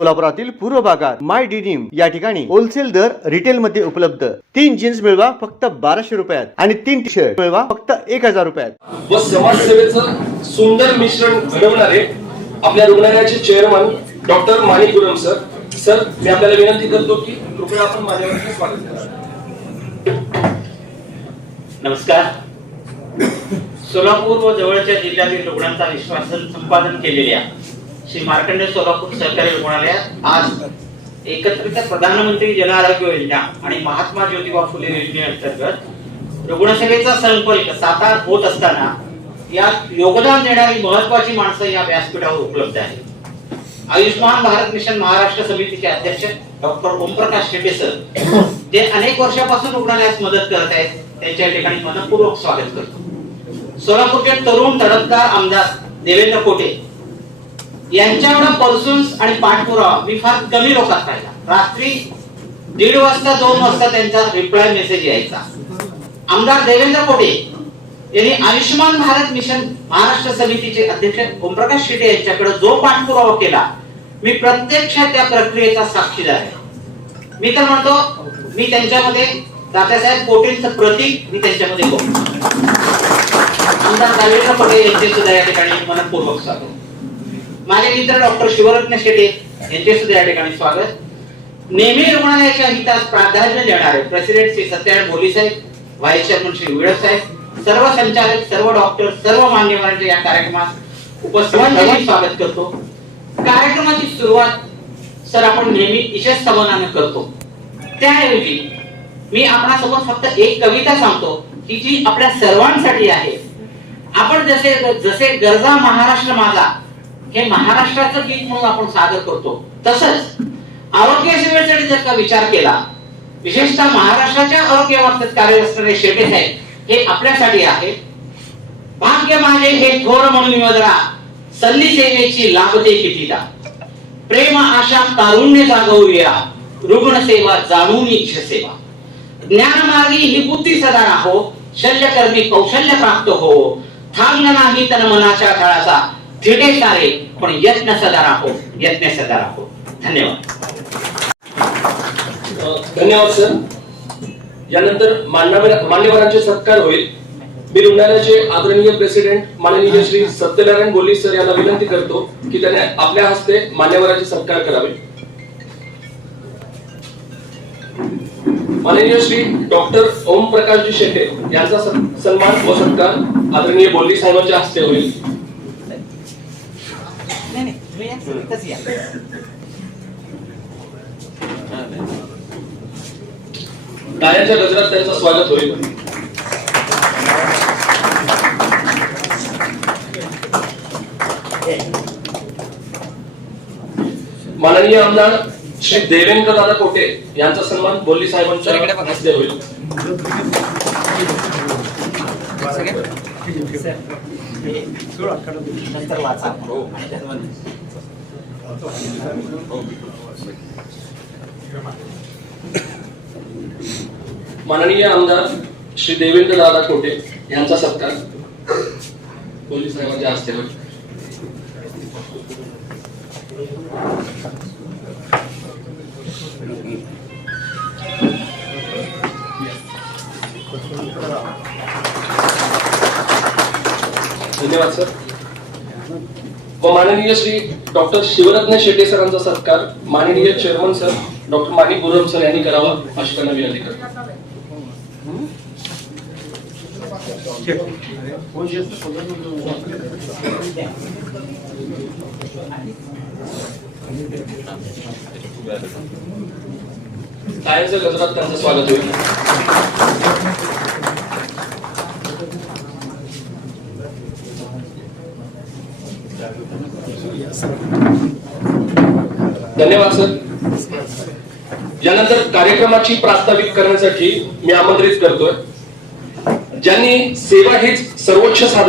सोलापुरातील पूर्व भागात माय डिनिम या ठिकाणी होलसेल दर रिटेल मध्ये उपलब्ध. तीन जीन्स मिळवा फक्त बाराशे रुपयात आणि तीन टी शर्ट मिळवा फक्त एक हजार रुपयात. व समाजसेवेचं सुंदर मिश्रण घडवणारे आपल्या रुग्णालयाचे chairman doctor Manik Guram sir sir मी आपल्याला विनंती करतो की कृपया आपण माझ्यावरती स्वागत करा. नमस्कार. सोलापूर व जवळच्या जिल्ह्यातील रुग्णांचा विश्वासन संपादन केलेल्या श्री मार्कंडे सोलापूर सहकारी रुग्णालयात आज एकत्रित प्रधानमंत्री जन आरोग्य योजना आणि महात्मा ज्योतिबा फुले योजनेअंतर्गत रुग्णसेवेचा संकल्प सातार होत असताना यात योगदान देणारी महत्वाची माणसं या व्यासपीठावर उपलब्ध आहेत. आयुष्मान भारत मिशन महाराष्ट्र समितीचे अध्यक्ष डॉक्टर ओमप्रकाश शेटे सर जे अनेक वर्षापासून रुग्णालयास मदत करत आहेत. त्यांच्या ठिकाणी मनपूर्वक स्वागत करतो. सोलापूरचे तरुण तडफदार आमदार देवेंद्र कोटे यांच्याकडं पर्सून्स आणि पाठपुरावा मी फार कमी लोकात पाहिला. रात्री दीड वाजता दोन वाजता त्यांचा रिप्लाय मेसेज यायचा. आमदार देवेंद्र कोटे यांनी आयुष्यमान भारत मिशन महाराष्ट्र समितीचे अध्यक्ष ओमप्रकाश शेटे यांच्याकडे जो पाठपुरावा केला मी प्रत्यक्षात त्या प्रक्रियेचा साक्षीदार आहे. मी तर म्हणतो मी त्यांच्यामध्ये दादासाहेब कोटेंचं प्रतीक मी त्यांच्यामध्ये बघतो. आमदार देवेंद्र कोटे यांचे सुद्धा या ठिकाणी मनपूर्वक स्वागत. माझे मित्र डॉक्टर शिवरत्न शेटे यांचे सुद्धा या ठिकाणी स्वागत. नेहमी रुग्णालयाच्या हितास प्राधान्य देणारे president Shri Satyanarayan Bholi saheb vice chairman Shri Vilak saheb सर्व संचालक सर्व डॉक्टर सर्व मान्यवरांच्या या कार्यक्रमात उपस्थित स्वागत करतो. कार्यक्रमाची सुरुवात सर आपण नेहमी विशेष सवनानं करतो. त्याऐवजी मी आपणासोबत फक्त एक कविता सांगतो की जी आपल्या सर्वांसाठी आहे. आपण जसे जसे गरजा महाराष्ट्र माझा हे महाराष्ट्राचं गीत म्हणून आपण सादर करतो. तसंच आरोग्य सेवेसाठी जर का विचार केला विशेषतः महाराष्ट्राच्या आरोग्य बाबतीत कार्यरत असणारे शेटे साहेब हे आपल्यासाठी आहे. भाग्य माझे हे थोर म्हणून वदरा सल्ली सेवेची लाभते कितीदा. प्रेम आशा तारुण्य जागवूया. रुग्ण सेवा जाणून इच्छ सेवा. ज्ञानमार्गी ही बुद्धी सदा राहो. शल्यकर्मी कौशल्य प्राप्त हो. थांब नाही तन मनाच्या काळाचा थिटे सारे पण यत्न सदा राहो यत्न सदा राहो. धन्यवाद. धन्यवाद सर यानंतर मान्यवर मान्यवरांचे सत्कार होईल. मी रुग्णालयाचे आदरणीय प्रेसिडेंट माननीय श्री सत्यनारायण बोली सर यांना विनंती करतो की त्याने आपल्या हस्ते मान्यवरांचे सत्कार करावे. माननीय श्री डॉक्टर ओम प्रकाशजी शेटे यांचा स- सन्मान व सत्कार आदरणीय बोल्ली साहेबांच्या हस्ते होईल. टाळ्यांच्या गजरात त्यांचं स्वागत होईल. माननीय आमदार श्री देवेंद्र दादा कोटे यांचा सन्मान बोल्ली साहेबांच्या हस्ते होईल. माननीय आमदार श्री देवेंद्र दादा कोटे यांचा सत्कार पोलीस साहेबांच्या हस्ते होईल. धन्यवाद सर. व माननीय श्री डॉक्टर शिवरत्न शेटे सरांचा सत्कार माननीय chairman sir doctor Manik Guram sir यांनी करावा अशी त्यांना विनंती करतो. गजरात त्यांचं स्वागत होईल. धन्यवाद सर यानंतर कार्यक्रमाची प्रास्ताविक करण्यासाठी मी आमंत्रित करतोय. ज्यांनी सेवा हेच सर्वोच्च साधन